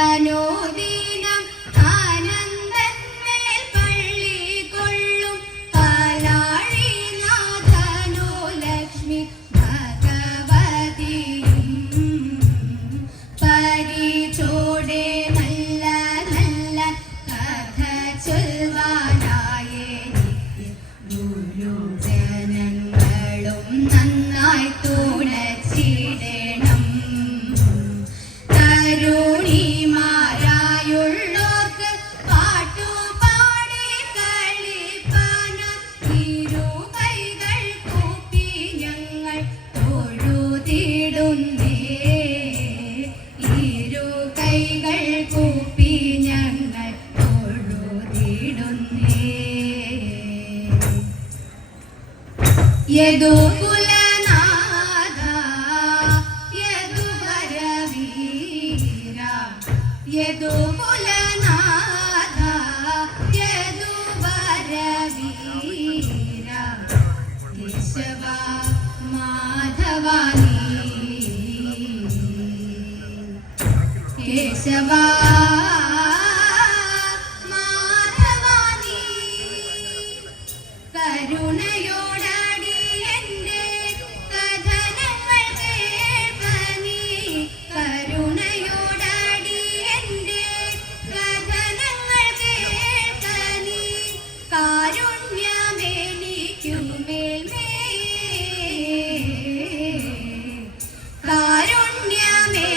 തുടങ്ങാനോദീനം ആനന്ദന്മേൽ പള്ളി കൊള്ളും പാലാഴിനാഥനോ ലക്ഷ്മി ഭഗവതിയും പരിചോടെ നല്ല നല്ല കഥ ചൊൽവാനായേ ഗുരുജനങ്ങളും നന്നായി തുണച്ചിടണം. തരുണിമാരായുള്ളോർക്ക് പാട്ടുപാടി കളിപ്പാന ഇരു കൈകൾ കൂപ്പി ഞങ്ങൾ തൊഴുതിടുന്നേ. ഇരു കൈകൾ കൂപ്പി ഞങ്ങൾ തൊഴുതിടുന്നേ. യദുകുലനാഥ യദുവരവീര യദുകുലനാഥ യദുവരവീര കേശവ മാധവാനി കേശവ മാധവാനി കരുണയോടടി എന്റെ കഥനങ്ങൾ കേൾക്കനീ. കരുണയോടടി എന്റെ കഥനങ്ങൾ കേൾക്കനീ. കാരുണ്യമെനിക്കുമേൽ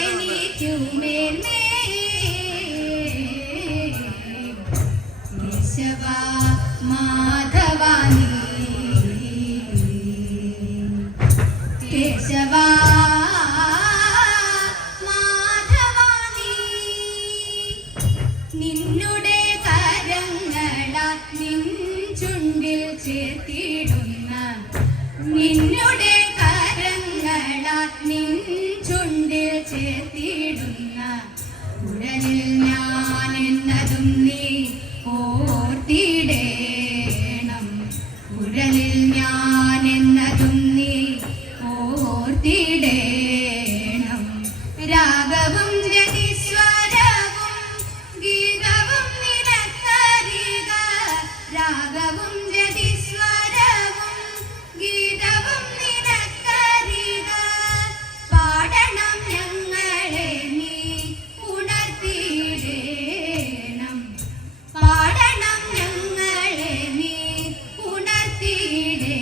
കാരുണ്യമെനിക്കുമേൽ കേശവ മാധവാനി കേശവ മാധവാനി. നിന്നുടെ കരങ്ങളാൽ നിൻ ചുണ്ടിൽ ചേർത്തിടുന്ന നിന്നുടെ കരങ്ങളാൽ നിൻ ചുണ്ടിൽ ചേർത്തിടുന്ന ഉടലിൽ ഞാൻ എന്നതും നീ ഓർത്തിടേണം. ഉടലിൽ ഞാൻ എന്നതും നീ ഓർത്തിടേണം. രാഗവും രതിസ്വരവും ഗീതവും നിനക്കറിക. രാഗവും രതിസ്വരവും ഗീതവും നിനക്കറിക. പാടണം ഞങ്ങളെ നീ ഉണർത്തിടേണം. പാടണം ഞങ്ങളെ നീ ഉണർത്തിടേണം.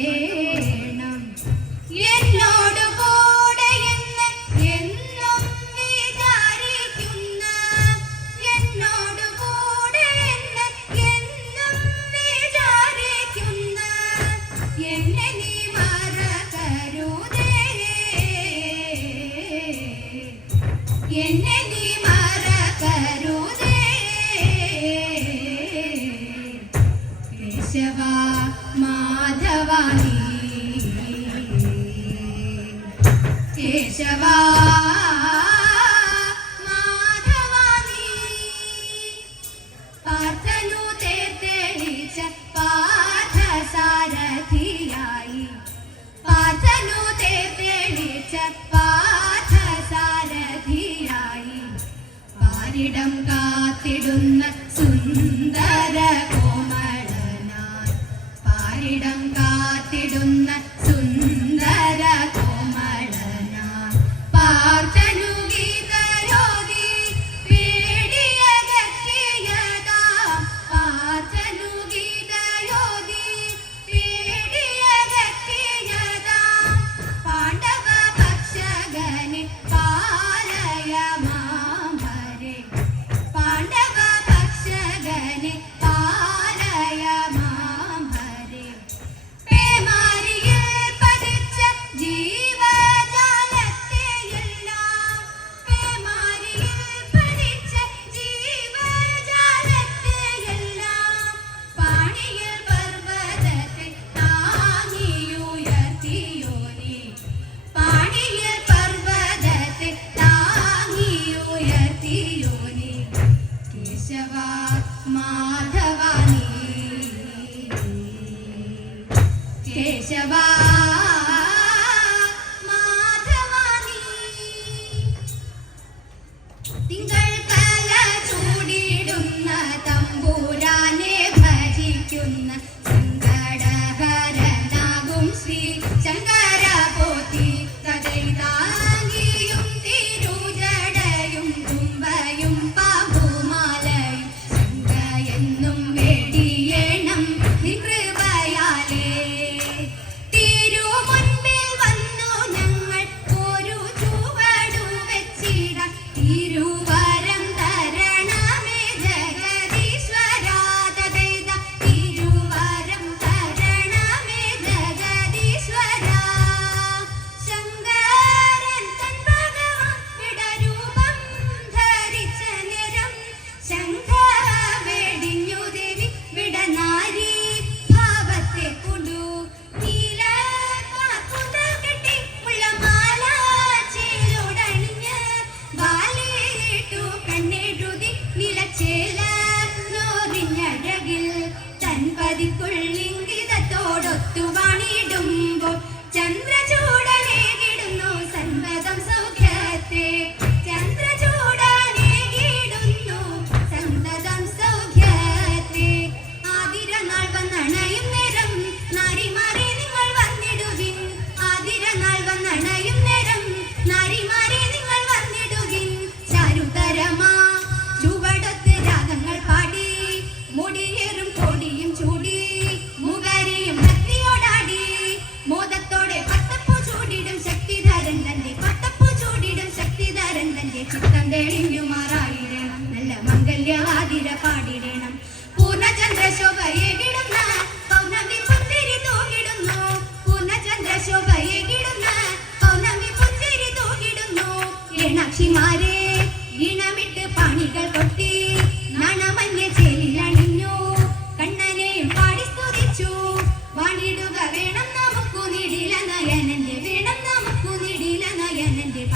എന്നോട് കൂടെ എന്ന് എന്നും വിചാരിക്കുന്ന എന്നോട് കൂടെ എന്ന് എന്നും വിചാരിക്കുന്ന എന്നെ നീ മറക്കരുതേ. എന്നെ നീ മറക്കരുതേ. കേശവ മാധവാനി കേശവ മാധവാനി. പാർത്ഥനു തെളിച്ച പാർത്ഥസാരഥിയായി. പാർത്ഥനു തെളിച്ച പാർത്ഥസാരഥിയായി. പാരിടം കാത്തിടുന്ന സുന്ദര കോമളനായി. പാരിടം കാത്തിടുന്ന സുന്ദര കോമളനായി.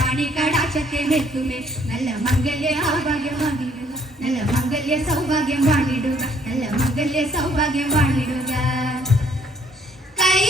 ആണി കടാക്ഷത്തെ വെക്കുമേ നല്ല മംഗല്യ സൗഭാഗ്യം വാങ്ങിടുക നല്ല മംഗല്യ സൗഭാഗ്യം വാണിടുക നല്ല മംഗല്യ സൗഭാഗ്യം വാണിടുക കൈ